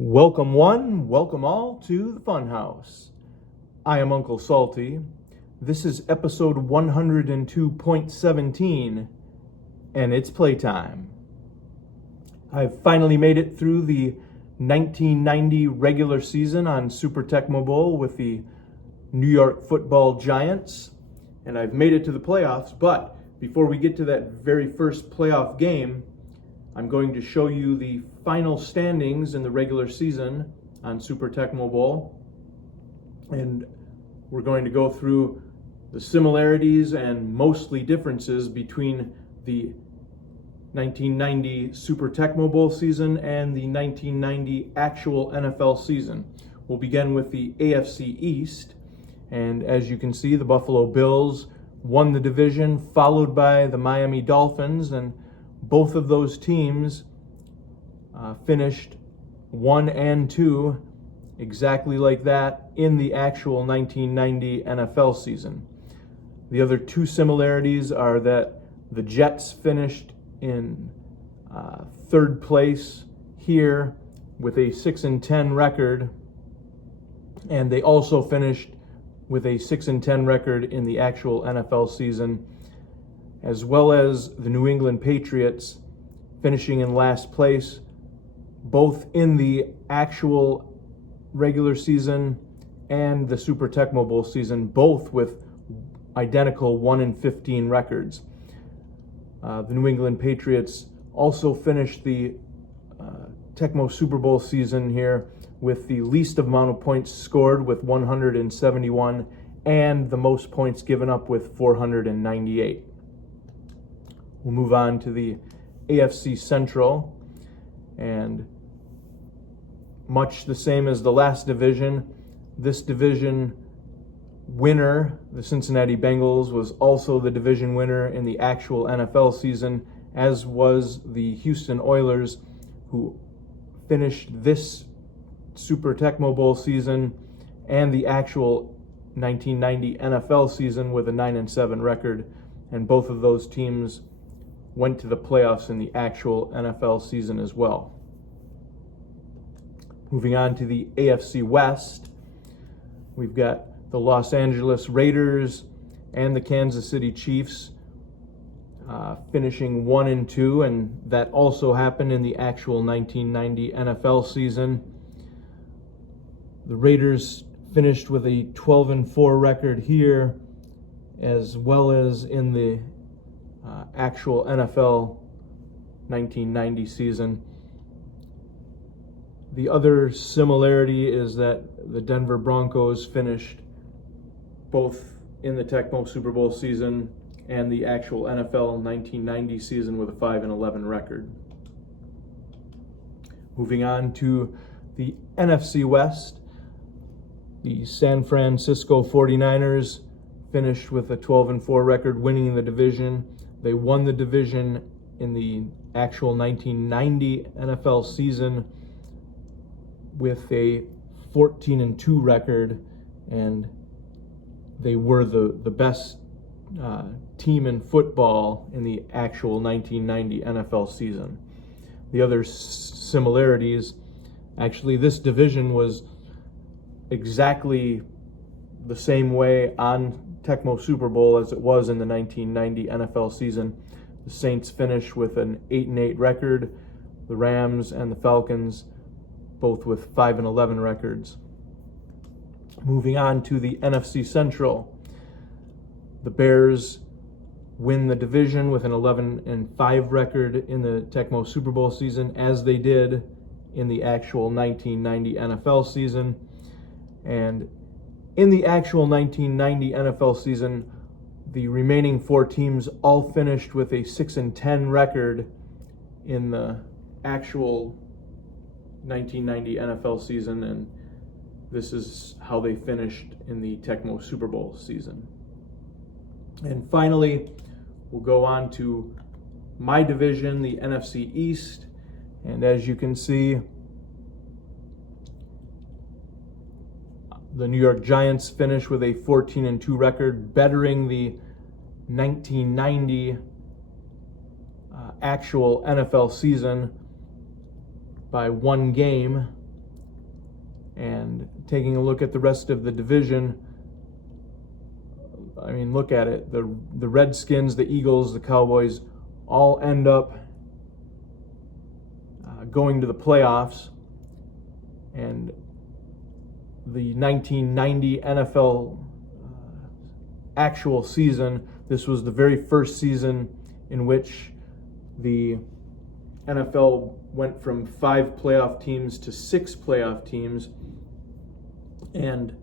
Welcome one, welcome all to the Funhouse. I am Uncle Salty. This is episode 102.17, and it's playtime. I've finally made it through the 1990 regular season on Super Tecmo Bowl with the New York Football Giants, and I've made it to the playoffs, but before we get to that very first playoff game, I'm going to show you the final standings in the regular season on Super Tecmo Bowl. And we're going to go through the similarities and mostly differences between the 1990 Super Tecmo Bowl season and the 1990 actual NFL season. We'll begin with the AFC East. And as you can see, the Buffalo Bills won the division, followed by the Miami Dolphins, and both of those teams finished 1 and 2 exactly like that in the actual 1990 NFL season. The other two similarities are that the Jets finished in third place here with a 6-10 record, and they also finished with a 6-10 record in the actual NFL season, as well as the New England Patriots finishing in last place, both in the actual regular season and the Super Tecmo Bowl season, both with identical 1-15 records. The New England Patriots also finished the Tecmo Super Bowl season here with the least amount of points scored with 171 and the most points given up with 498. We'll move on to the AFC Central, and much the same as the last division, this division winner, the Cincinnati Bengals, was also the division winner in the actual NFL season, as was the Houston Oilers, who finished this Super Tecmo Bowl season and the actual 1990 NFL season with a 9-7 record, and both of those teams went to the playoffs in the actual NFL season as well. Moving on to the AFC West, we've got the Los Angeles Raiders and the Kansas City Chiefs finishing 1 and 2, and that also happened in the actual 1990 NFL season. The Raiders finished with a 12-4 record here, as well as in the actual NFL 1990 season. The other similarity is that the Denver Broncos finished both in the Tecmo Super Bowl season and the actual NFL 1990 season with a 5-11 record. Moving on to the NFC West, the San Francisco 49ers finished with a 12-4 record, winning the division. They won the division in the actual 1990 NFL season with a 14-2 record, and they were the best team in football in the actual 1990 NFL season. The other similarities, actually, this division was exactly the same way on Tecmo Super Bowl as it was in the 1990 NFL season. The Saints finished with an 8-8 record, the Rams and the Falcons both with 5-11 records. Moving on to the NFC Central, the Bears win the division with an 11-5 record in the Tecmo Super Bowl season, as they did in the actual 1990 NFL season. And in the actual 1990 NFL season, the remaining four teams all finished with a 6-10 record in the actual 1990 NFL season, and this is how they finished in the Tecmo Super Bowl season. And finally, we'll go on to my division, the NFC East, and as you can see, the New York Giants finished with a 14-2 record, bettering the 1990 actual NFL season by one game, And taking a look at the rest of the division, I mean, look at it. The Redskins, the Eagles, the Cowboys all end up going to the playoffs. And the 1990 NFL actual season, this was the very first season in which the NFL went from 5 playoff teams to 6 playoff teams, and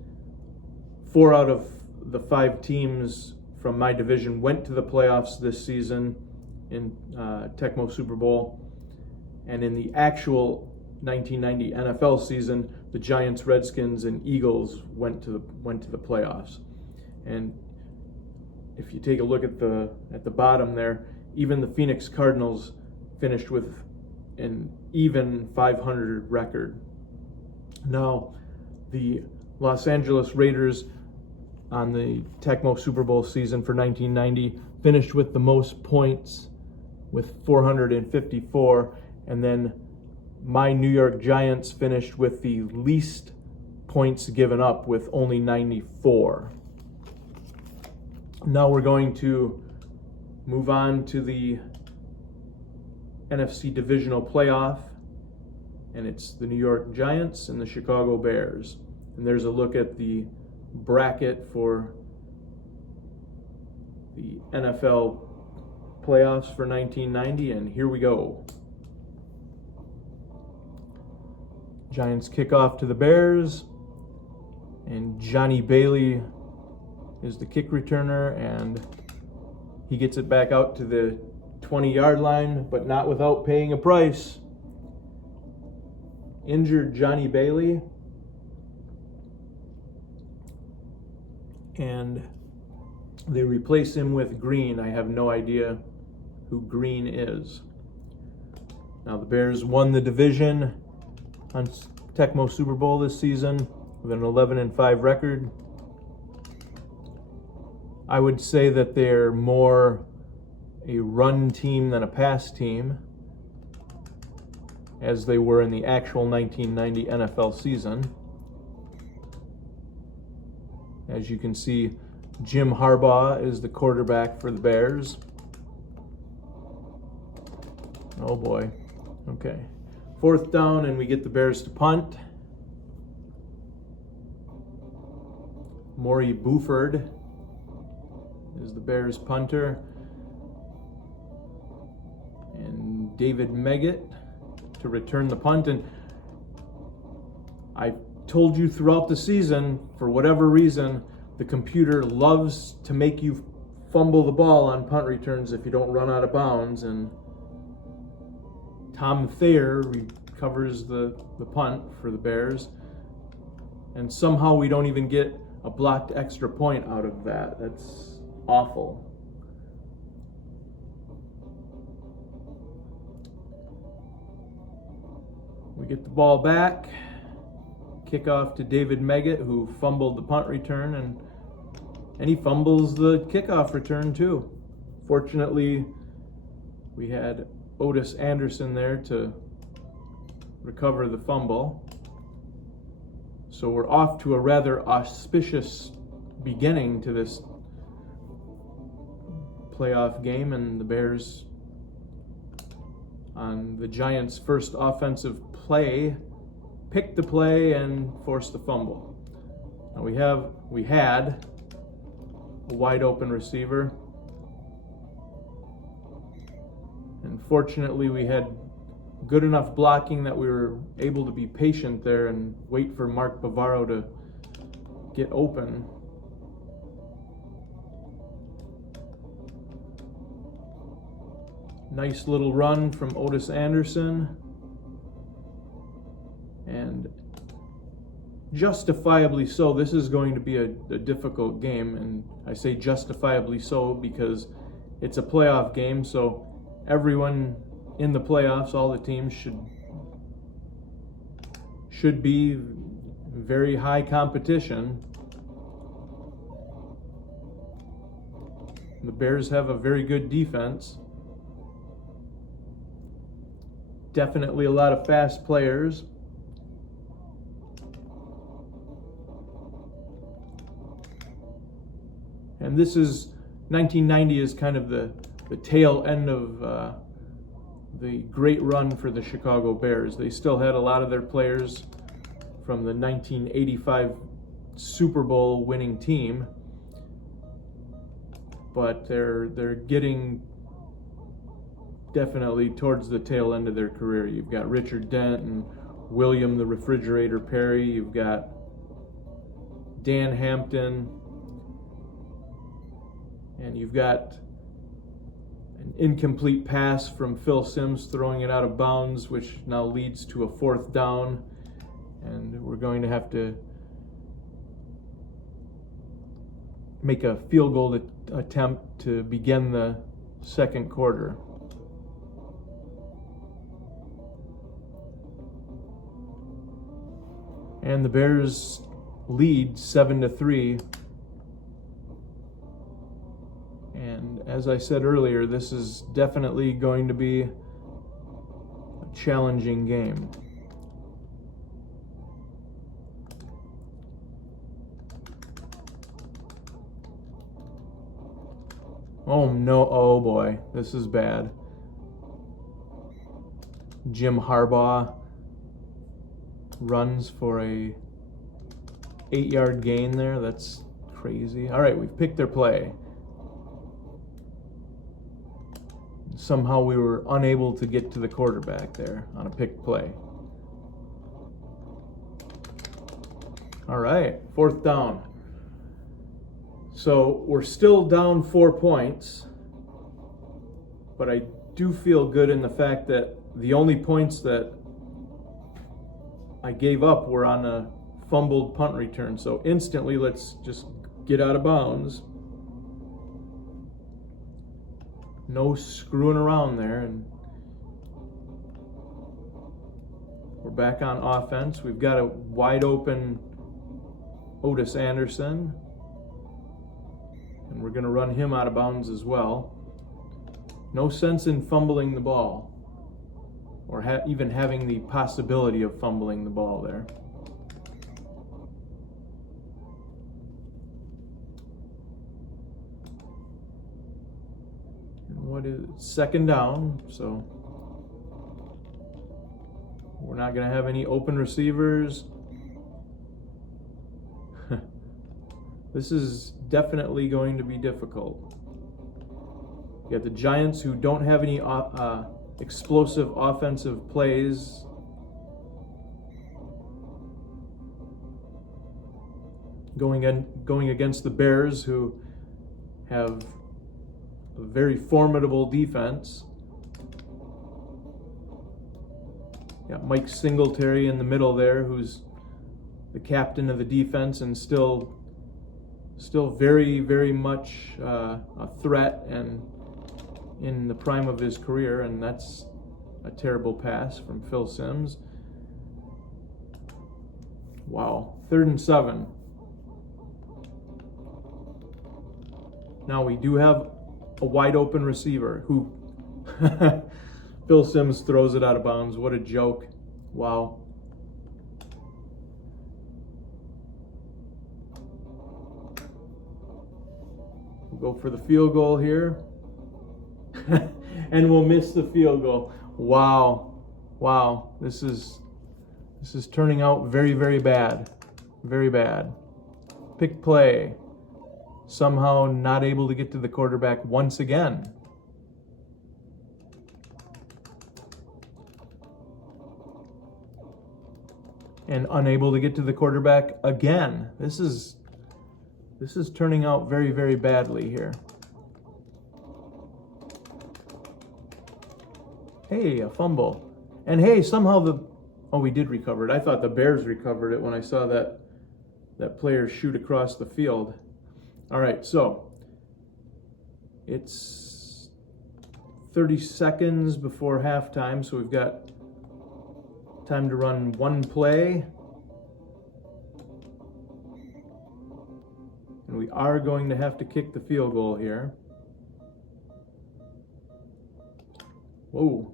4 out of the 5 teams from my division went to the playoffs this season in Tecmo Super Bowl. And in the actual 1990 NFL season, the Giants, Redskins, and Eagles went to the playoffs. And if you take a look at the bottom there, even the Phoenix Cardinals finished with an even 500 record. Now, the Los Angeles Raiders on the Tecmo Super Bowl season for 1990 finished with the most points with 454, and then my New York Giants finished with the least points given up with only 94. Now we're going to move on to the NFC Divisional Playoff, and it's the New York Giants and the Chicago Bears. And there's a look at the bracket for the NFL playoffs for 1990, and here we go. Giants kick off to the Bears, and Johnny Bailey is the kick returner, and he gets it back out to the 20-yard line, but not without paying a price. Injured Johnny Bailey, and they replace him with Green. I have no idea who Green is. Now the Bears won the division on Tecmo Super Bowl this season with an 11-5 record. I would say that they're more a run team than a pass team, as they were in the actual 1990 NFL season. As you can see, Jim Harbaugh is the quarterback for the Bears. Oh boy. Okay. 4th down, and we get the Bears to punt. Maury Buford is the Bears punter. And David Meggett to return the punt. And I told you throughout the season, for whatever reason, the computer loves to make you fumble the ball on punt returns if you don't run out of bounds. And Tom Thayer recovers the punt for the Bears. And somehow we don't even get a blocked extra point out of that. That's awful. We get the ball back. Kickoff to David Meggett, who fumbled the punt return, and he fumbles the kickoff return too. Fortunately, we had Otis Anderson there to recover the fumble. So we're off to a rather auspicious beginning to this playoff game, and the Bears, on the Giants' first offensive play, picked the play and forced the fumble. Now we had a wide open receiver, and fortunately we had good enough blocking that we were able to be patient there and wait for Mark Bavaro to get open. Nice little run from Otis Anderson, and justifiably so. This is going to be a difficult game, and I say justifiably so because it's a playoff game, so everyone in the playoffs, all the teams should be very high competition. The Bears have a very good defense. Definitely a lot of fast players. And this is 1990 is kind of the tail end of the great run for the Chicago Bears. They still had a lot of their players from the 1985 Super Bowl winning team, but they're getting definitely towards the tail end of their career. You've got Richard Dent and William the Refrigerator Perry. You've got Dan Hampton, and you've got an incomplete pass from Phil Simms throwing it out of bounds, which now leads to a 4th down, and we're going to have to make a field goal attempt to begin the second quarter. And the Bears lead 7-3. And as I said earlier, this is definitely going to be a challenging game. Oh no, oh boy, this is bad. Jim Harbaugh runs for a 8-yard gain there. That's crazy. All right, we've picked their play. Somehow we were unable to get to the quarterback there on a pick play. All right, 4th down. So we're still down 4 points, but I do feel good in the fact that the only points that I gave up were on a fumbled punt return. So instantly, let's just get out of bounds. No screwing around there, and we're back on offense. We've got a wide open Otis Anderson, and we're going to run him out of bounds as well. No sense in fumbling the ball, or even having the possibility of fumbling the ball there. What is it? 2nd down, so we're not going to have any open receivers. This is definitely going to be difficult. You got the Giants, who don't have any explosive offensive plays. Going against the Bears, who have a very formidable defense. Got Mike Singletary in the middle there, who's the captain of the defense and still very, very much a threat and in the prime of his career, and that's a terrible pass from Phil Simms. Wow, 3rd and 7. Now we do have a wide open receiver who Phil Simms throws it out of bounds. What a joke. Wow. We'll go for the field goal here. And we'll miss the field goal. Wow. Wow. This is turning out very, very bad. Very bad. Pick play. Somehow not able to get to the quarterback once again. And unable to get to the quarterback again. This is turning out very, very badly here. Hey, a fumble. And hey, somehow we did recover it. I thought the Bears recovered it when I saw that player shoot across the field. All right, so it's 30 seconds before halftime, so we've got time to run one play. And we are going to have to kick the field goal here. Whoa,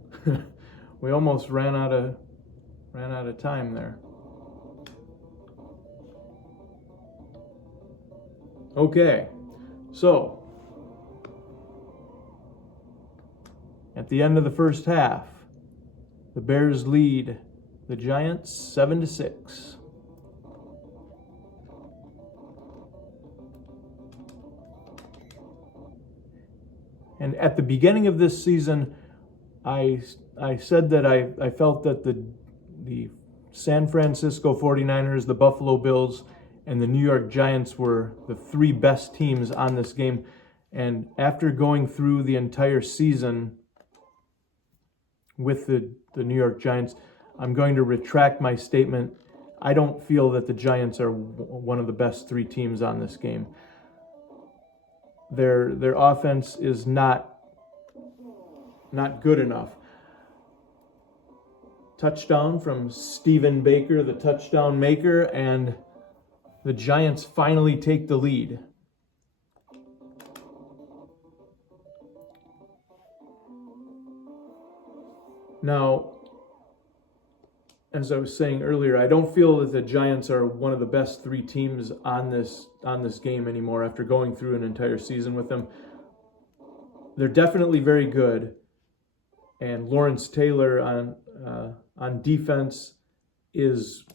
we almost ran out of time there. Okay, So, at the end of the first half, the Bears lead the Giants 7-6. And at the beginning of this season, I said that I felt that the San Francisco 49ers, the Buffalo Bills, and the New York Giants were the three best teams on this game. And after going through the entire season with the New York Giants, I'm going to retract my statement. I don't feel that the Giants are one of the best three teams on this game. Their offense is not good enough. Touchdown from Stephen Baker, the touchdown maker, and the Giants finally take the lead. Now, as I was saying earlier, I don't feel that the Giants are one of the best three teams on this game anymore after going through an entire season with them. They're definitely very good, and Lawrence Taylor on defense is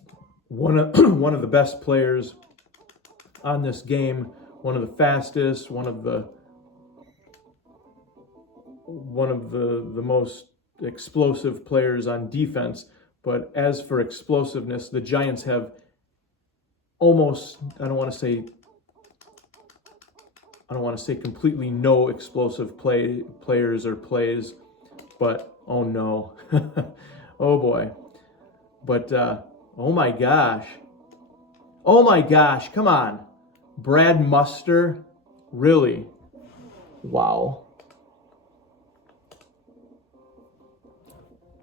one of the best players on this game, one of the fastest, one of the most explosive players on defense. But as for explosiveness, the Giants have almost, I don't want to say completely no explosive players or plays, but oh no. Oh boy. But oh my gosh, come on. Brad Muster, really? Wow.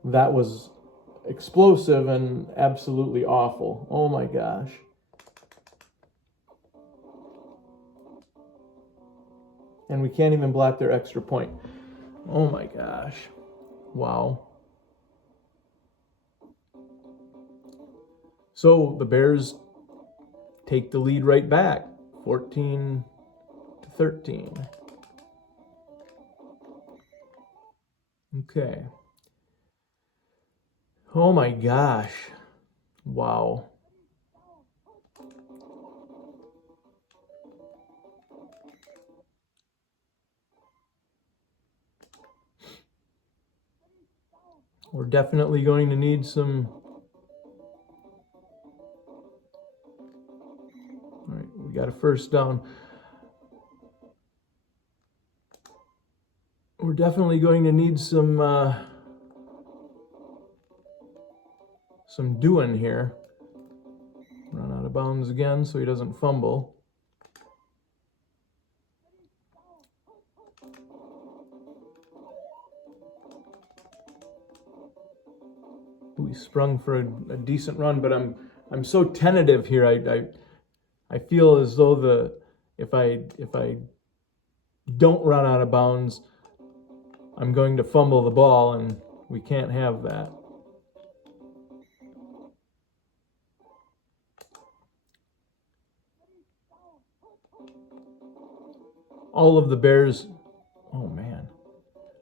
That was explosive and absolutely awful. Oh my gosh. And we can't even block their extra point. Oh my gosh. Wow. So the Bears take the lead right back, 14-13. Okay. Oh my gosh. Wow. We're definitely going to need some... All right, we got a first down. We're definitely going to need some doing here. Run out of bounds again so he doesn't fumble. We sprung for a decent run, but I'm so tentative here. I feel as though if I don't run out of bounds, I'm going to fumble the ball, and we can't have that. All of the Bears, oh man,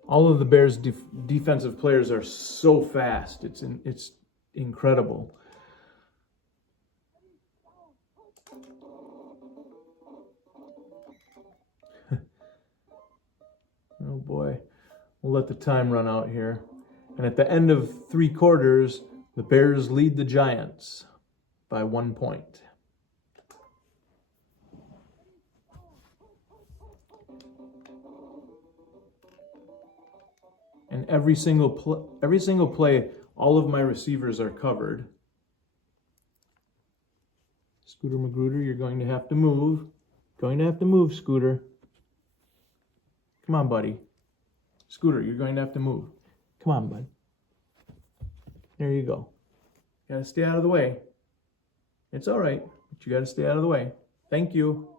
all of the Bears' defensive players are so fast. It's incredible. Oh boy, we'll let the time run out here. And at the end of 3 quarters, the Bears lead the Giants by 1 point. And every single play, all of my receivers are covered. Scooter Magruder, you're going to have to move. Scooter. Come on, buddy. Scooter, you're going to have to move. Come on, bud. There you go. You gotta stay out of the way. It's all right, but you gotta stay out of the way. Thank you.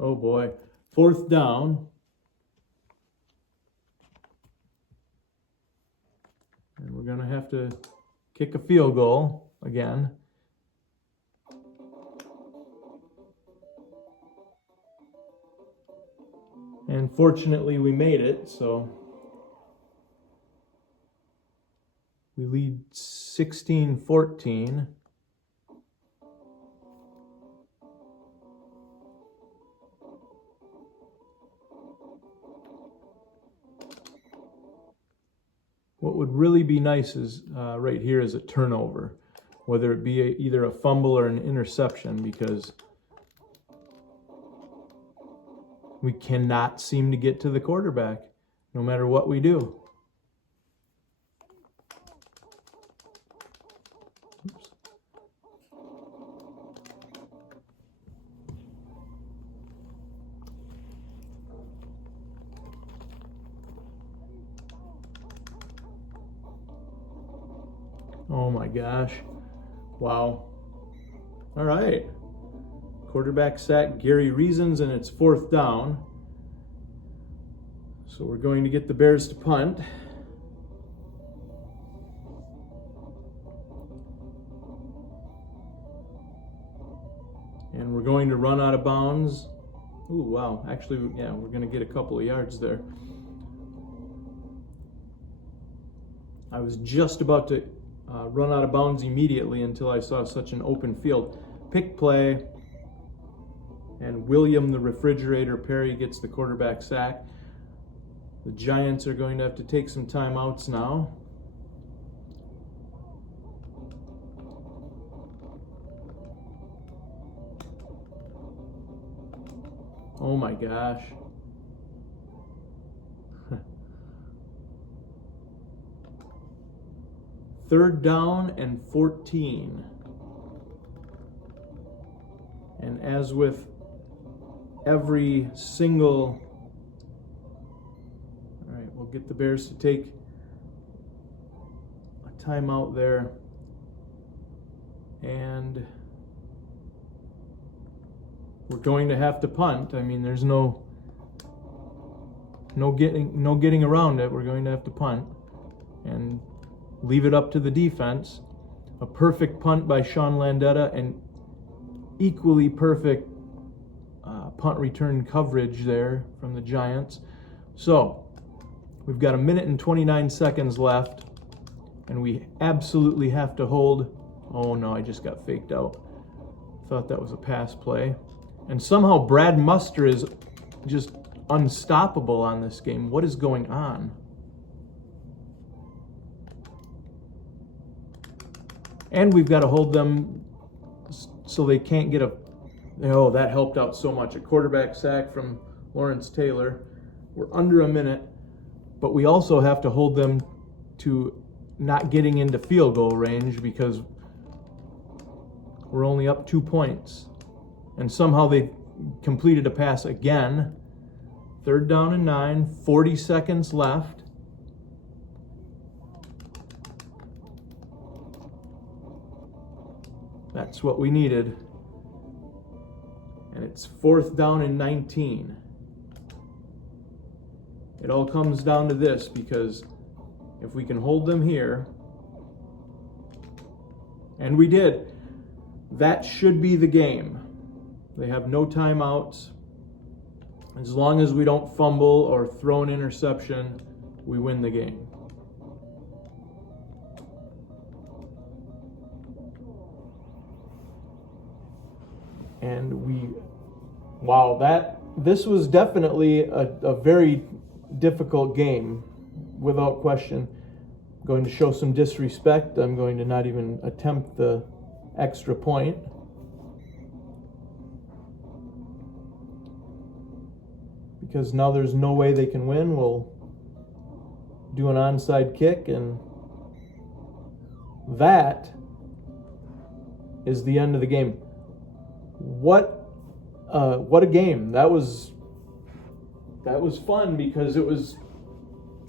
Oh boy. 4th down. And we're going to have to kick a field goal again. And fortunately, we made it, so we lead 16-14. What would really be nice is right here is a turnover, whether it be either a fumble or an interception, because we cannot seem to get to the quarterback no matter what we do. Oops. Oh my gosh. Wow. All right. Quarterback sack, Gary Reasons, and it's 4th down. So we're going to get the Bears to punt. And we're going to run out of bounds. Ooh, wow. Actually, yeah, we're going to get a couple of yards there. I was just about to run out of bounds immediately until I saw such an open field. Pick play, and William the Refrigerator Perry gets the quarterback sack. The Giants are going to have to take some timeouts now. Oh my gosh. Third down and 14. And as with every single... All right, we'll get the Bears to take a timeout there. And we're going to have to punt. I mean, there's no getting around it. We're going to have to punt and leave it up to the defense. A perfect punt by Sean Landetta and equally perfect punt return coverage there from the Giants. So we've got 1 minute and 29 seconds left, and we absolutely have to hold. Oh no, I just got faked out. Thought that was a pass play. And somehow Brad Muster is just unstoppable on this game. What is going on? And we've got to hold them so they can't get a... Oh, that helped out so much. A quarterback sack from Lawrence Taylor. We're under a minute, but we also have to hold them to not getting into field goal range because we're only up 2 points. And somehow they completed a pass again. 3rd down and 9, 40 seconds left. That's what we needed. And it's 4th down and 19. It all comes down to this, because if we can hold them here, and we did, that should be the game. They have no timeouts. As long as we don't fumble or throw an interception, we win the game. And this was definitely a very difficult game, without question. I'm going to show some disrespect. I'm going to not even attempt the extra point. Because now there's no way they can win. We'll do an onside kick, and that is the end of the game. What a game. That was fun, because it was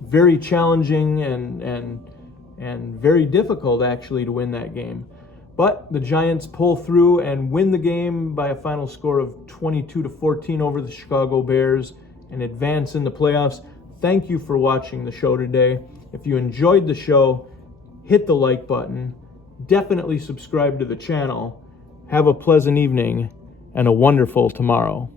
very challenging and very difficult actually to win that game. But the Giants pull through and win the game by a final score of 22-14 over the Chicago Bears and advance in the playoffs. Thank you for watching the show today. If you enjoyed the show, hit the like button, definitely subscribe to the channel. Have a pleasant evening and a wonderful tomorrow.